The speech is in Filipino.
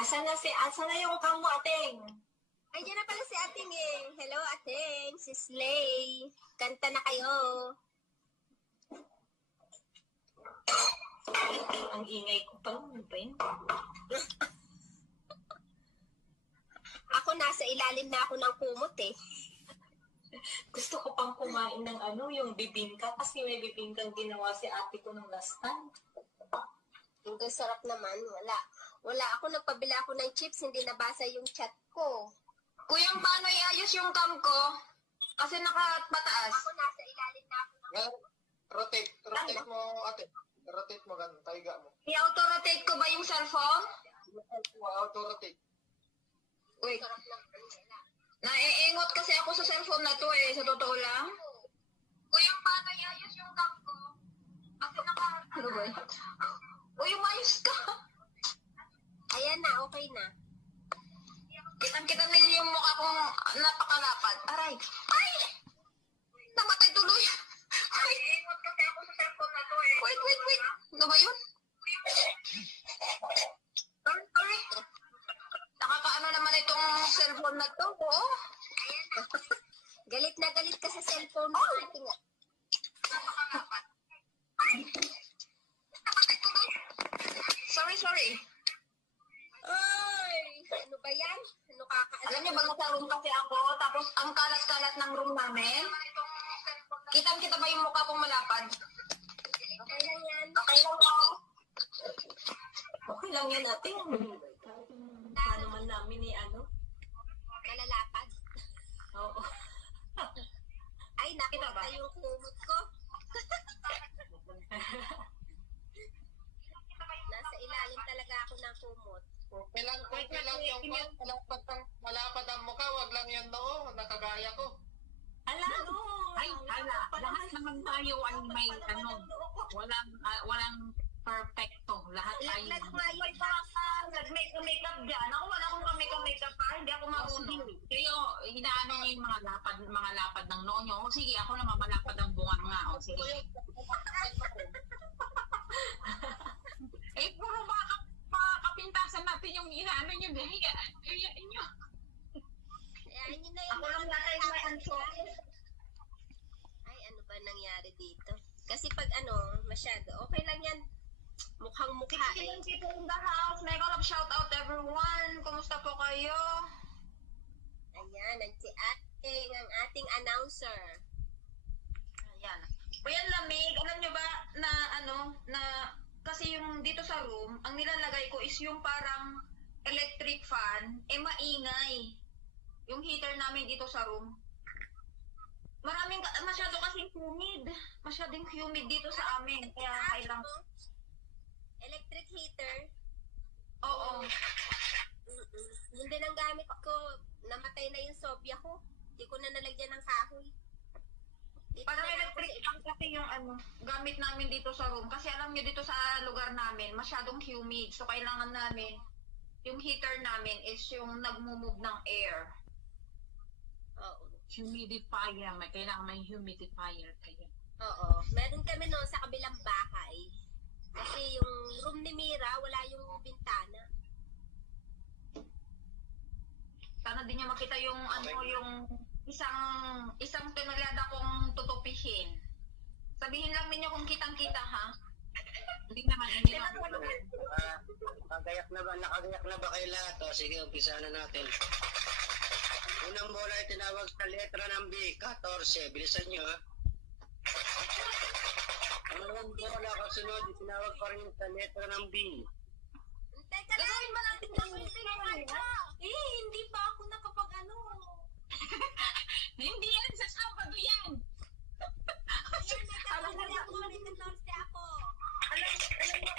Asan na yung kamo, ating? Ay, dyan na pala si ating eh. Hello, ating. Si Slay. Kanta na kayo. Ang ingay ko pa. Ano ba yun? Ako nasa ilalim na ako ng kumot eh. Gusto ko pang kumain ng yung bibingka. Kasi may bibingkang ginawa si ate ko ng last time. Ang sarap naman. Wala ako. Nagpabila ako ng chips. Hindi nabasa yung chat ko. Kuya, paano iayos yung cam ko? Kasi nakapataas. Ako nasa ilalim na ako ng Rotate mo, ate. Rotate mo ganun, taiga mo. I-auto-rotate ko ba yung cellphone? Auto-rotate. Wait, sarap ng kanila. naiingot kasi ako sa cellphone na to eh, sa totoo lang. Kuya, paano iayos yung cam ko? Kasi Ano ba yun? Uy, umayos ka! Ayan na, okay na. Kitang-kita nila yung mukha kong napakalapad. Aray! Ay! Namatay tuloy! Ay! Naiingot kasi ako sa cellphone na to eh. Wait! Ano ba yun? Sorry. Nakakaano naman itong cellphone na to, oh. Ayan na. Galit na galit ka sa cellphone mo. Ating nga. Napakalapad. Ay! Namatay tuloy. Sorry. Ay! Ano ba yan? Ano kakaalam? Alam niyo ba, nasa room kasi ako, tapos ang kalat-kalat ng room namin. Kitang-kita ba yung mukha kong malapad? Okay lang yan. Okay lang po. Okay lang yan, ating. Paano man namin Malalapad. Oo. Ay, nakita yung kumot ko. Nasa ilalim talaga ako ng kumot. Okay lang yung malapad ang mukha, wag lang yung noo, nakagaya ko. Lahat naman tayo ay may walang perfecto. Lahat tayo. Ilaglag mo ayun. Nag-makeup dyan. Ako wala akong makeup pa. Hindi ako marunong. Kayo, hinaano niyo yung mga lapad ng noo niyo. O, sige, ako naman malapad ang bunga nga. O, sige. Puro mga kapintasan natin yung inaano niyo. Hayaan niyo. Ayan yun na yun. Ako lang natay may answer. Ay, ano ba nangyari dito? Kasi pag masyado, okay lang yan. Mukhang mukha eh. People in the house. Mega love shout out everyone. Kumusta po kayo? Ayan, ang ating announcer. Ayan. Kuya Lamig, alam nyo ba na kasi yung dito sa room, ang nilalagay ko is yung parang electric fan, maingay. Yung heater namin dito sa room. Masyado kasing humid. Masyadong humid dito sa amin. Kaya kailang... Electric heater. Oo. Yun din ang gamit ko. Namatay na yung sobya ko. Hindi ko na nalagyan ng kahoy. Dito Parang na ako electric fan kasi yung gamit namin dito sa room. Kasi alam nyo dito sa lugar namin, masyadong humid. So kailangan namin, yung heater namin is yung nagmumove ng air. Oo. Humidifier. Kailangan may humidifier kayo. Oo. Meron kami noon sa kabilang bahay. Kasi yung room ni Mira, wala yung bintana. Sana din niya makita yung yung isang tonelada kong tutupihin. Sabihin lang ninyo kung kitang-kita ha. Hindi naman. Nakagayak na ba kayo lahat? O, sige, umpisa na natin. Unang bola ay tinawag sa letra ng B, 14. Bilisan nyo, ha? Ang unang bola kasunod, tinawag pa rin sa letra ng B. Teka lang! Gagawin ba natin yung Hindi pa ako nakapag Hindi